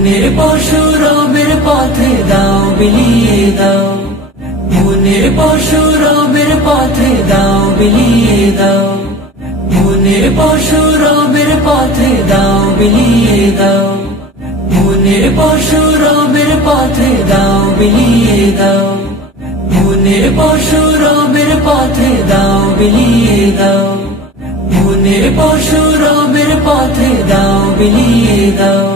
মনের পশু রবের পথে দাও বিলিয়ে দাও, মনের পশু রবের পথে দাও বিলিয়ে দাও, মনের পশু রবের পথে দাও বিলিয়ে দাও, মনের পশু রবের পথে দাও বিলিয়ে দাও, মনের পশু রবের পথে দাও বিলিয়ে দাও, মনের পশু রবের পথে দাও বিলিয়ে দাও,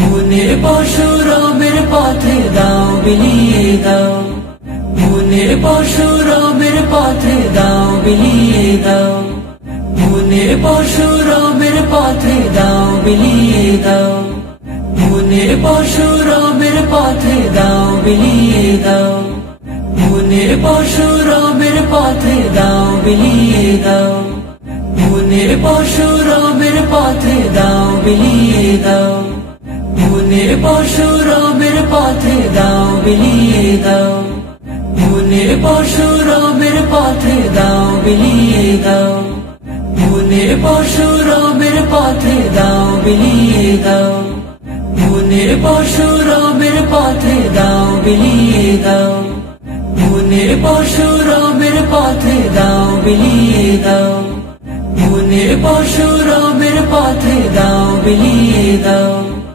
মনের পশু রবের পথে দাও বিলিয়ে দাও, মনের পশু রবের পথে দাও বিলিয়ে দাও, মনের পশু রবের পথে দাও বিলিয়ে দাও, মনের পশু রবের পথে দাও বিলিয়ে দাও, মনের পশু রবের পথে দাও বিলিয়ে দাও, মনের পশু রবের পথে দাও বিলিয়ে দাও, মনের পশু রবের পথে দাও বিলিয়ে দাও, মনের পশু রবের পথে দাও বিলিয়ে দাও, মনের পশু রবের পথে দাও বিলিয়ে দাও, মনের পশু রবের পথে দাও বিলিয়ে দাও, মনের পশু রবের পথে দাও বিলিয়ে দাও, মনের পশু রবের পথে দাও বিলিয়ে দাও।